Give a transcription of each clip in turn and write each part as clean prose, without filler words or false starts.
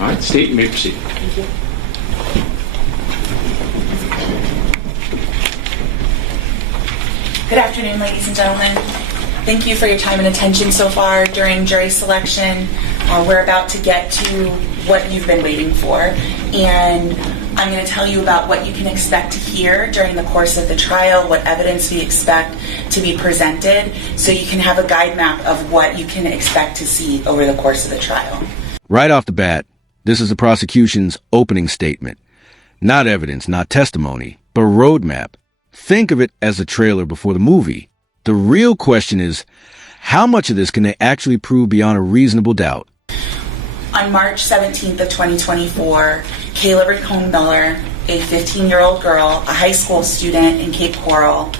All right, State, you may proceed. Thank you. Good afternoon, ladies and gentlemen. Thank you for your time and attention so far during jury selection. We're about to get to what you've been waiting for, and I'm going to tell you about what you can expect to hear during the course of the trial, what evidence we expect to be presented, so you can have a guide map of what you can expect to see over the course of the trial. Right off the bat, this is the prosecution's opening statement. Not evidence, not testimony, but roadmap. Think of it as a trailer before the movie. The real question is, how much of this can they actually prove beyond a reasonable doubt? On March 17th of 2024, Kayla Reon Miller, a 15-year-old girl, a high school student in Cape Coral,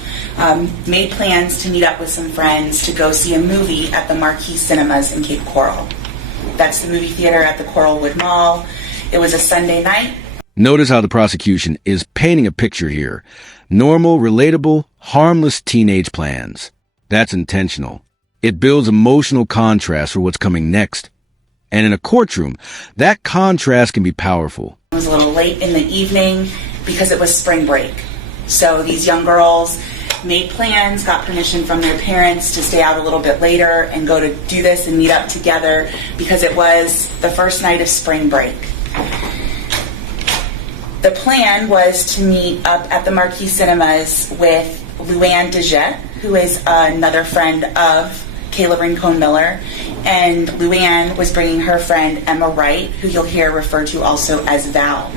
made plans to meet up with some friends to go see a movie at the Marquee Cinemas in Cape Coral. That's the movie theater at the Coralwood Mall. It was a Sunday night. Notice how the prosecution is painting a picture here. Normal, relatable, harmless teenage plans. That's intentional. It builds emotional contrast for what's coming next. And in a courtroom, that contrast can be powerful. It was a little late in the evening because it was spring break. So these young girls made plans, got permission from their parents to stay out a little bit later and go to do this and meet up together because it was the first night of spring break. The plan was to meet up at the Marquee Cinemas with Lannne, Deette, who is another friend of Kayla Reon Miller, and Lannne was bringing her friend Emma Wright, who you'll hear referred to also as Val.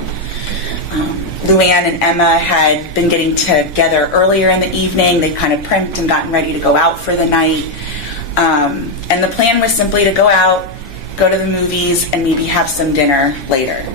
Lannne and Emma had been getting together earlier in the evening. They'd kind of primped and gotten ready to go out for the night. And the plan was simply to go out, go to the movies, and maybe have some dinner later.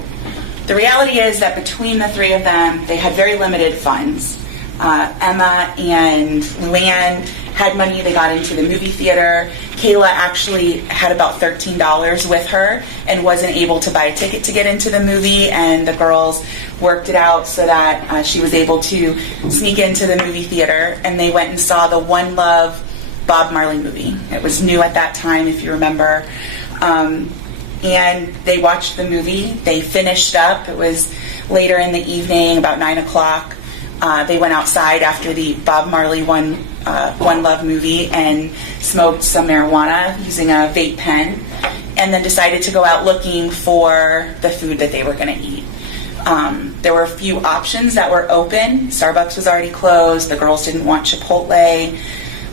The reality is that between the three of them, they had very limited funds. Emma and Lannne had money. They got into the movie theater. Kayla actually had about $13 with her and wasn't able to buy a ticket to get into the movie, and the girls worked it out so that she was able to sneak into the movie theater, and they went and saw the One Love Bob Marley movie. It was new at that time, if you remember. And they watched the movie. They finished up. It was later in the evening, about 9 o'clock. They went outside after the Bob Marley One Love movie and smoked some marijuana using a vape pen, and then decided to go out looking for the food that they were going to eat. There were a few options that were open. Starbucks was already closed. The girls didn't want Chipotle.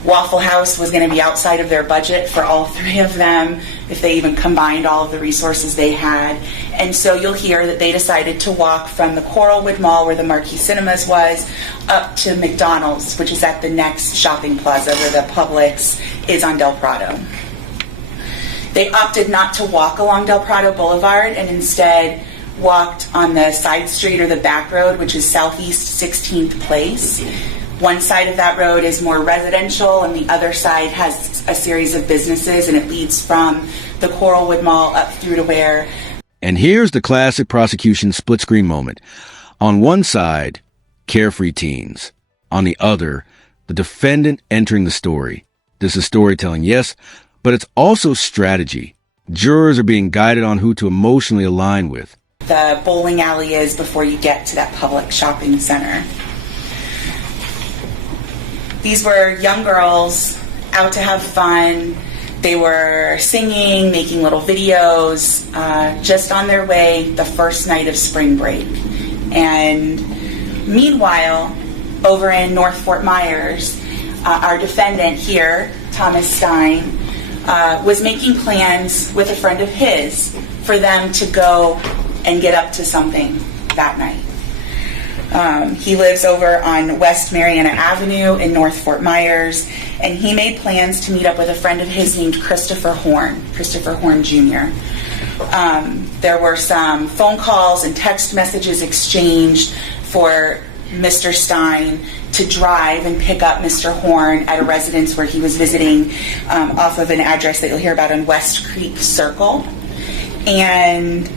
Waffle House was going to be outside of their budget for all three of them if they even combined all of the resources they had. And so you'll hear that they decided to walk from the Coralwood Mall, where the Marquee Cinemas was, up to McDonald's, which is at the next shopping plaza where the Publix is on Del Prado. They opted not to walk along Del Prado Boulevard and instead walked on the side street or the back road, which is Southeast 16th Place. One side of that road is more residential, and the other side has a series of businesses, and it leads from the Coralwood Mall up through to where... And here's the classic prosecution split-screen moment. On one side, carefree teens. On the other, the defendant entering the story. This is storytelling, yes, but it's also strategy. Jurors are being guided on who to emotionally align with. The bowling alley is before you get to that public shopping center. These were young girls out to have fun. They were singing, making little videos, just on their way the first night of spring break. And meanwhile, over in North Fort Myers, our defendant here, Thomas Stein, was making plans with a friend of his for them to go and get up to something that night. He lives over on West Mariana Avenue in North Fort Myers, and he made plans to meet up with a friend of his named Christopher Horn Jr. There were some phone calls and text messages exchanged for Mr. Stein to drive and pick up Mr. Horn at a residence where he was visiting off of an address that you'll hear about on West Creek Circle. And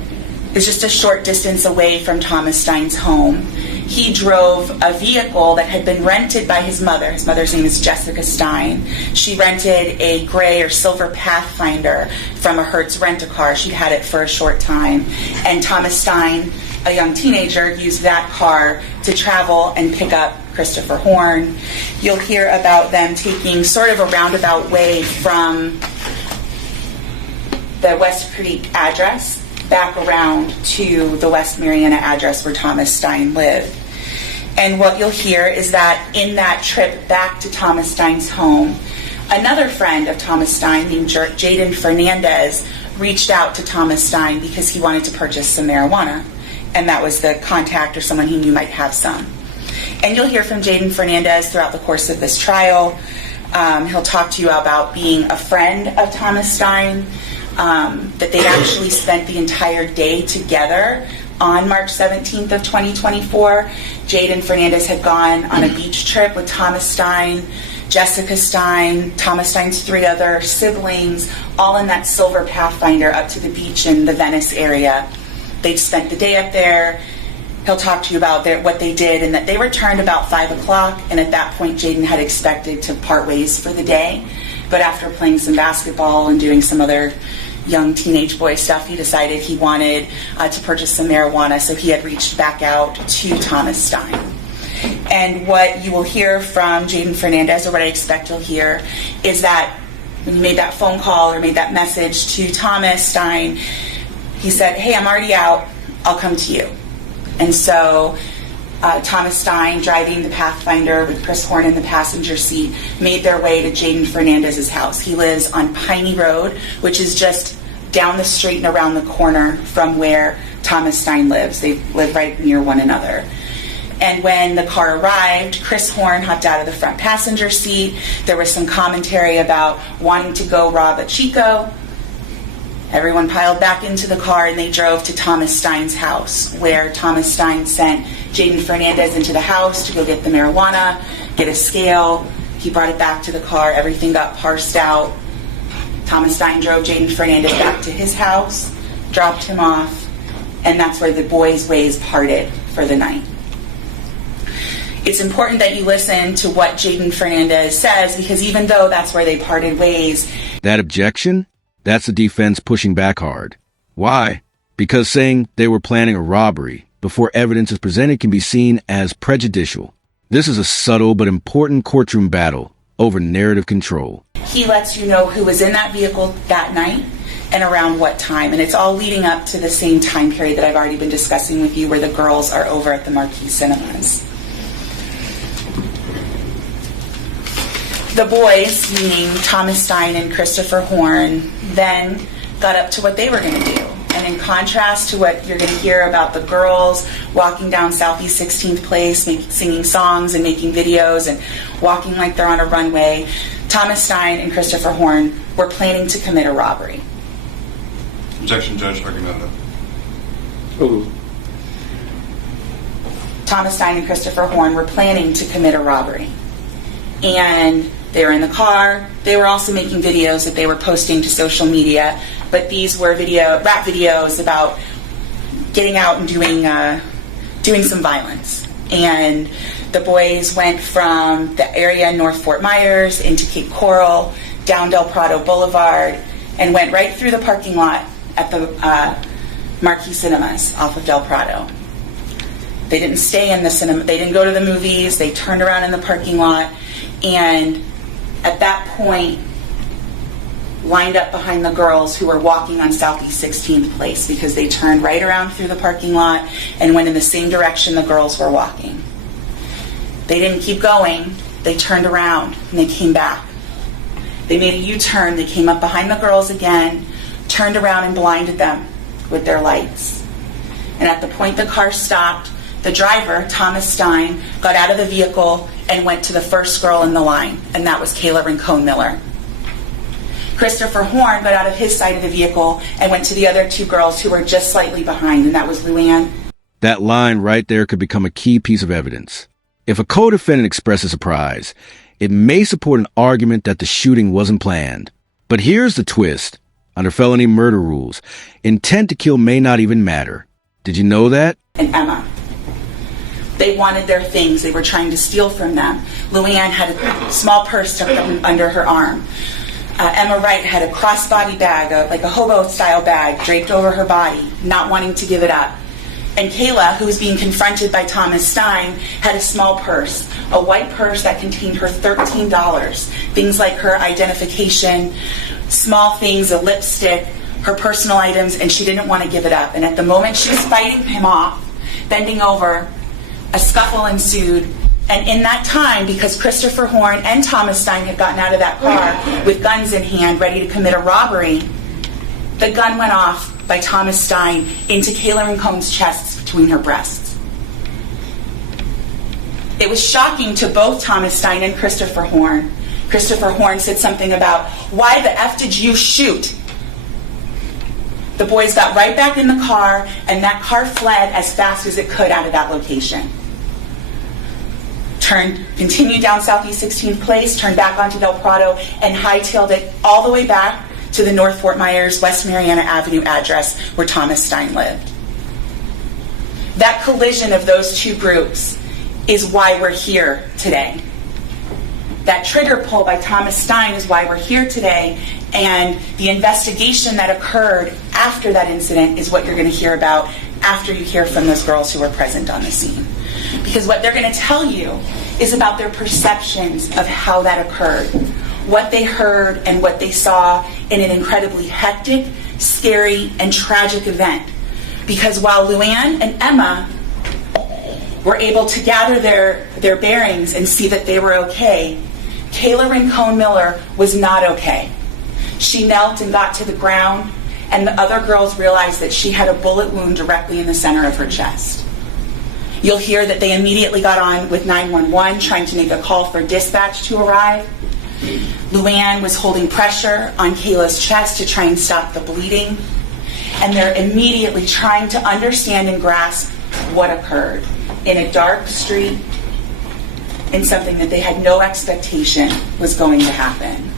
it's just a short distance away from Thomas Stein's home. he drove a vehicle that had been rented by his mother. His mother's name is Jessica Stein. She rented a gray or silver Pathfinder from a Hertz rent-a-car. She'd had it for a short time. And Thomas Stein, a young teenager, used that car to travel and pick up Christopher Horn. You'll hear about them taking sort of a roundabout way from the West Creek address back around to the West Mariana address where Thomas Stein lived. And what you'll hear is that in that trip back to Thomas Stein's home, another friend of Thomas Stein named Jaden Fernandez reached out to Thomas Stein because he wanted to purchase some marijuana. And that was the contact or someone he knew might have some. And you'll hear from Jaden Fernandez throughout the course of this trial. He'll talk to you about being a friend of Thomas Stein, that they'd actually spent the entire day together on March 17th of 2024. Jaden Fernandez had gone on a beach trip with Thomas Stein, Jessica Stein, Thomas Stein's 3 other siblings, all in that silver Pathfinder up to the beach in the Venice area. They'd spent the day up there. He'll talk to you about what they did and that they returned about 5 o'clock, and at that point Jaden had expected to part ways for the day. But after playing some basketball and doing some other young teenage boy stuff, he decided he wanted to purchase some marijuana, so he had reached back out to Thomas Stein. And what you will hear from Jaden Fernandez, or what I expect you'll hear, is that when he made that phone call or made that message to Thomas Stein, he said, "Hey, I'm already out, I'll come to you." And so Thomas Stein, driving the Pathfinder with Chris Horn in the passenger seat, made their way to Jaden Fernandez's house. He lives on Piney Road, which is just down the street and around the corner from where Thomas Stein lives. They live right near one another. And when the car arrived, Chris Horn hopped out of the front passenger seat. There was some commentary about wanting to go rob a Chico. Everyone piled back into the car and they drove to Thomas Stein's house, where Thomas Stein sent Jaden Fernandez into the house to go get the marijuana, get a scale. He brought it back to the car. Everything got parsed out. Thomas Stein drove Jaden Fernandez back to his house, dropped him off, and that's where the boys' ways parted for the night. It's important that you listen to what Jaden Fernandez says, because even though that's where they parted ways... That objection? That's the defense pushing back hard. Why? Because saying they were planning a robbery before evidence is presented can be seen as prejudicial. This is a subtle but important courtroom battle over narrative control. He lets you know who was in that vehicle that night and around what time. And it's all leading up to the same time period that I've already been discussing with you, where the girls are over at the Marquee Cinemas. The boys, meaning Thomas Stein and Christopher Horn, then got up to what they were going to do. And in contrast to what you're going to hear about the girls walking down Southeast 16th Place, singing songs and making videos and walking like they're on a runway, Thomas Stein and Christopher Horn were planning to commit a robbery. Objection, Judge. Argumentative. Thomas Stein and Christopher Horn were planning to commit a robbery. And they were in the car. They were also making videos that they were posting to social media, but these were rap videos about getting out and doing some violence. And the boys went from the area in North Fort Myers into Cape Coral, down Del Prado Boulevard, and went right through the parking lot at the Marquee Cinemas off of Del Prado. They didn't stay in the cinema. They didn't go to the movies. They turned around in the parking lot, and at that point lined up behind the girls who were walking on Southeast 16th Place, because they turned right around through the parking lot and went in the same direction the girls were walking. They didn't keep going. They turned around and they came back. They made a U-turn. They came up behind the girls again, turned around and blinded them with their lights. And at the point the car stopped, the driver, Thomas Stein, got out of the vehicle and went to the first girl in the line, and that was Kayla Reon Miller. Christopher Horn got out of his side of the vehicle and went to the other 2 girls who were just slightly behind, and that was Lannne. That line right there could become a key piece of evidence. If a co-defendant expresses surprise, it may support an argument that the shooting wasn't planned. But here's the twist. Under felony murder rules, intent to kill may not even matter. Did you know that? And Emma. They wanted their things. They were trying to steal from them. Lannne had a small purse tucked up under her arm. Emma Wright had a crossbody bag, like a hobo-style bag, draped over her body, not wanting to give it up. And Kayla, who was being confronted by Thomas Stein, had a small purse, a white purse that contained her $13. Things like her identification, small things, a lipstick, her personal items, and she didn't want to give it up. And at the moment she was fighting him off, bending over, a scuffle ensued. And in that time, because Christopher Horn and Thomas Stein had gotten out of that car with guns in hand, ready to commit a robbery, the gun went off by Thomas Stein into Kayla Rincon's chest between her breasts. It was shocking to both Thomas Stein and Christopher Horn. Christopher Horn said something about, "Why the F did you shoot?" The boys got right back in the car, and that car fled as fast as it could out of that location. Continued down Southeast 16th Place, turned back onto Del Prado, and hightailed it all the way back to the North Fort Myers, West Mariana Avenue address where Thomas Stein lived. That collision of those two groups is why we're here today. That trigger pull by Thomas Stein is why we're here today, and the investigation that occurred after that incident is what you're going to hear about after you hear from those girls who were present on the scene. Because what they're going to tell you is about their perceptions of how that occurred, what they heard and what they saw in an incredibly hectic, scary, and tragic event. Because while Lannne and Emma were able to gather their bearings and see that they were okay, Kayla Reon Miller was not okay. She knelt and got to the ground, and the other girls realized that she had a bullet wound directly in the center of her chest. You'll hear that they immediately got on with 911, trying to make a call for dispatch to arrive. Lannne was holding pressure on Kayla's chest to try and stop the bleeding. And they're immediately trying to understand and grasp what occurred in a dark street, in something that they had no expectation was going to happen.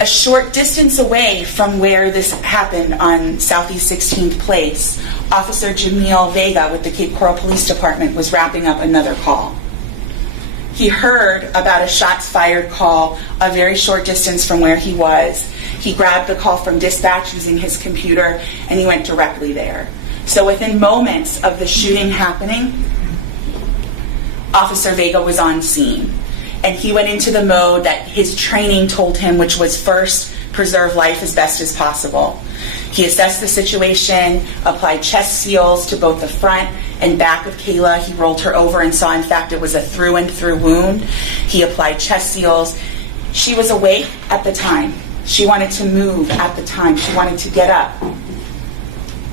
A short distance away from where this happened on Southeast 16th Place, Officer Jamil Vega with the Cape Coral Police Department was wrapping up another call. He heard about a shots fired call a very short distance from where he was. He grabbed the call from dispatch using his computer, and he went directly there. So within moments of the shooting happening, Officer Vega was on scene. And he went into the mode that his training told him, which was first, preserve life as best as possible. He assessed the situation, applied chest seals to both the front and back of Kayla. He rolled her over and saw, in fact, it was a through and through wound. He applied chest seals. She was awake at the time. She wanted to move at the time. She wanted to get up.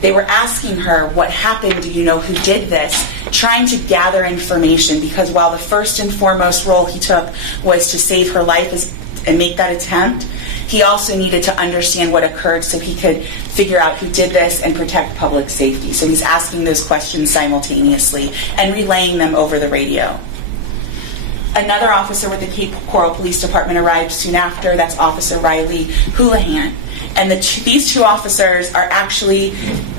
They were asking her, what happened? Do you know who did this? Trying to gather information, because while the first and foremost role he took was to save her life and make that attempt, he also needed to understand what occurred so he could figure out who did this and protect public safety. So he's asking those questions simultaneously and relaying them over the radio. Another officer with the Cape Coral Police Department arrived soon after. That's Officer Riley Houlihan. And these two officers are actually,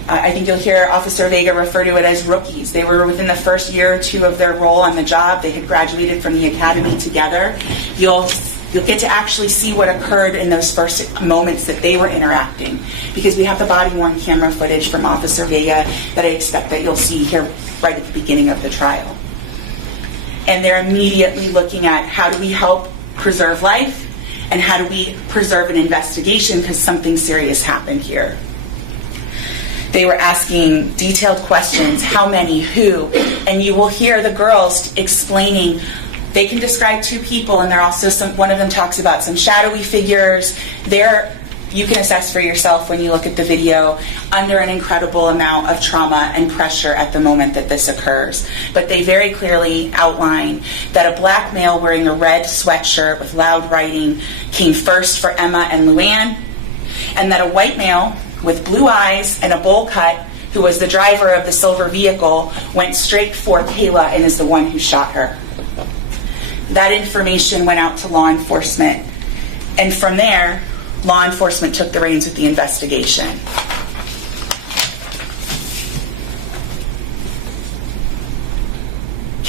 I think you'll hear Officer Vega refer to it as rookies. They were within the first year or two of their role on the job. They had graduated from the academy together. You'll get to actually see what occurred in those first moments that they were interacting, because we have the body-worn camera footage from Officer Vega that I expect that you'll see here right at the beginning of the trial. And they're immediately looking at, how do we help preserve life, and how do we preserve an investigation, because something serious happened here. They were asking detailed questions, how many, who, and you will hear the girls explaining. They can describe two people, and they're also one of them talks about some shadowy figures. You can assess for yourself when you look at the video, under an incredible amount of trauma and pressure at the moment that this occurs. But they very clearly outline that a black male wearing a red sweatshirt with loud writing came first for Emma and Lannne, and that a white male with blue eyes and a bowl cut, who was the driver of the silver vehicle, went straight for Kayla and is the one who shot her. That information went out to law enforcement, and from there, law enforcement took the reins with the investigation.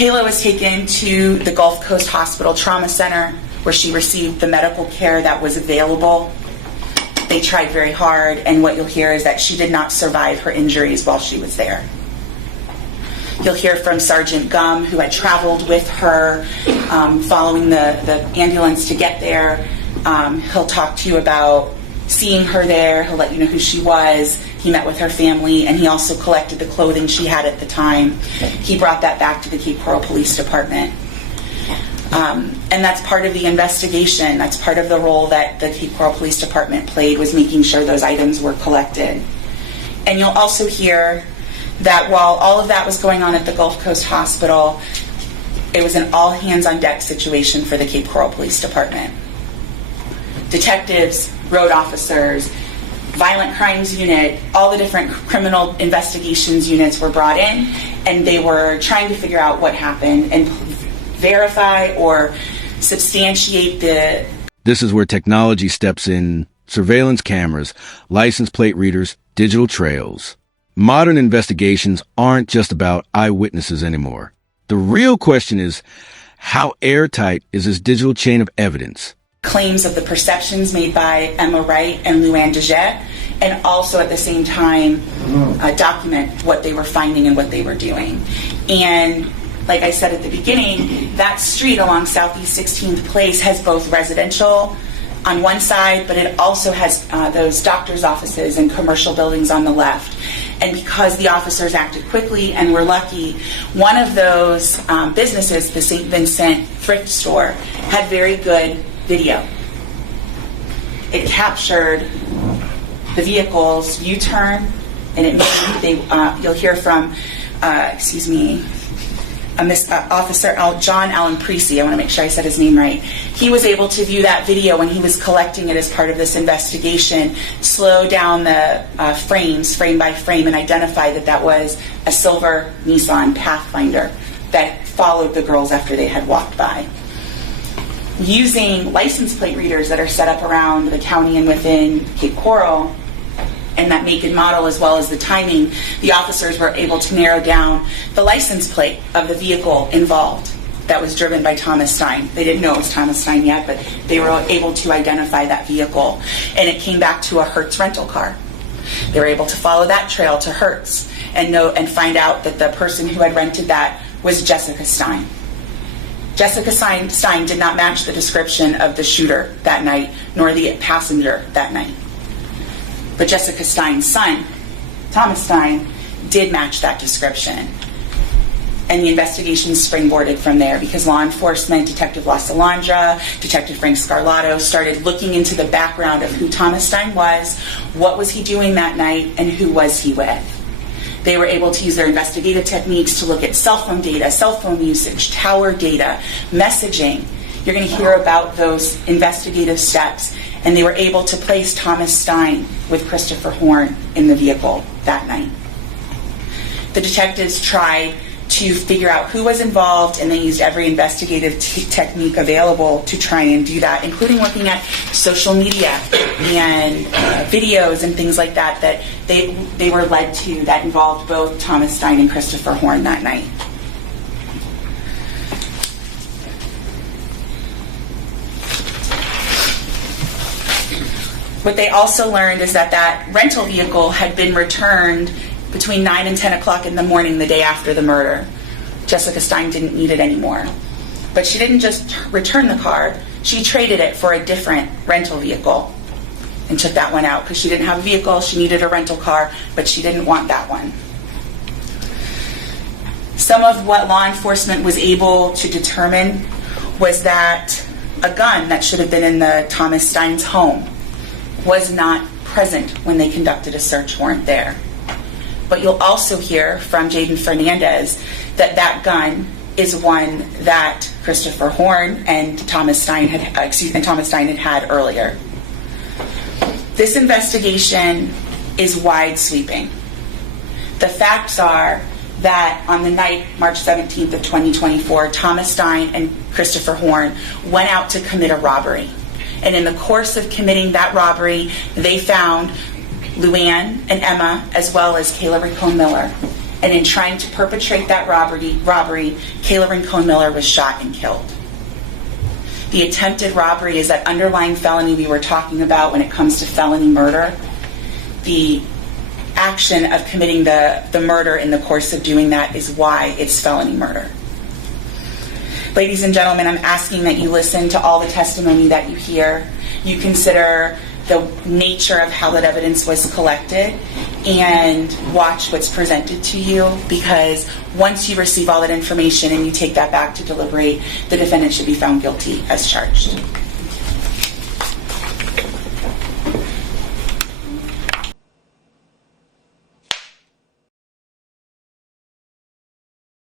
Kayla was taken to the Gulf Coast Hospital Trauma Center, where she received the medical care that was available. They tried very hard, and what you'll hear is that she did not survive her injuries while she was there. You'll hear from Sergeant Gum, who had traveled with her following the ambulance to get there. He'll talk to you about seeing her there. He'll let you know who she was. He met with her family, and he also collected the clothing she had at the time. He brought that back to the Cape Coral Police Department. And that's part of the investigation. That's part of the role that the Cape Coral Police Department played, was making sure those items were collected. And you'll also hear that while all of that was going on at the Gulf Coast Hospital, it was an all-hands-on-deck situation for the Cape Coral Police Department. Detectives, road officers, violent crimes unit, all the different criminal investigations units were brought in, and they were trying to figure out what happened and verify or substantiate the... This is where technology steps in: surveillance cameras, license plate readers, digital trails. Modern investigations aren't just about eyewitnesses anymore. The real question is, how airtight is this digital chain of evidence? Claims of the perceptions made by Emma Wright and Lannne Deette, and also at the same time document what they were finding and what they were doing. And like I said at the beginning, that street along Southeast 16th Place has both residential on one side, but it also has those doctor's offices and commercial buildings on the left. And because the officers acted quickly and were lucky, one of those businesses, the St. Vincent thrift store, had very good video. It captured the vehicle's U-turn, and it made, you'll hear from, Officer John Allen Precy. I want to make sure I said his name right. He was able to view that video when he was collecting it as part of this investigation, slow down the frames, frame by frame, and identify that that was a silver Nissan Pathfinder that followed the girls after they had walked by. Using license plate readers that are set up around the county and within Cape Coral, and that make and model as well as the timing, the officers were able to narrow down the license plate of the vehicle involved that was driven by Thomas Stein. They didn't know it was Thomas Stein yet, but they were able to identify that vehicle. And it came back to a Hertz rental car. They were able to follow that trail to Hertz and find out that the person who had rented that was Jessica Stein. Jessica Stein did not match the description of the shooter that night, nor the passenger that night. But Jessica Stein's son, Thomas Stein, did match that description. And the investigation springboarded from there because law enforcement, Detective La Salandra, Detective Frank Scarlato, started looking into the background of who Thomas Stein was, what was he doing that night, and who was he with. They were able to use their investigative techniques to look at cell phone data, cell phone usage, tower data, messaging. You're going to hear about those investigative steps. And they were able to place Thomas Stein with Christopher Horn in the vehicle that night. The detectives tried to figure out who was involved, and they used every investigative technique available to try and do that, including looking at social media and videos and things like that that they were led to that involved both Thomas Stein and Christopher Horn that night. What they also learned is that that rental vehicle had been returned between 9 and 10 o'clock in the morning the day after the murder. Jessica Stein didn't need it anymore. But she didn't just return the car, she traded it for a different rental vehicle and took that one out because she didn't have a vehicle, she needed a rental car, but she didn't want that one. Some of what law enforcement was able to determine was that a gun that should have been in the Thomas Stein's home was not present when they conducted a search warrant there. But you'll also hear from Jaden Fernandez that that gun is one that Christopher Horn and Thomas Stein had earlier. This investigation is wide sweeping. The facts are that on the night, March 17th of 2024, Thomas Stein and Christopher Horn went out to commit a robbery. And in the course of committing that robbery, they found Lannne and Emma, as well as Kayla Reon Miller, and in trying to perpetrate that robbery, Kayla Reon Miller was shot and killed. The attempted robbery is that underlying felony we were talking about when it comes to felony murder. The action of committing the murder in the course of doing that is why it's felony murder. Ladies and gentlemen, I'm asking that you listen to all the testimony that you hear. You consider the nature of how that evidence was collected and watch what's presented to you, because once you receive all that information and you take that back to deliberate, the defendant should be found guilty as charged.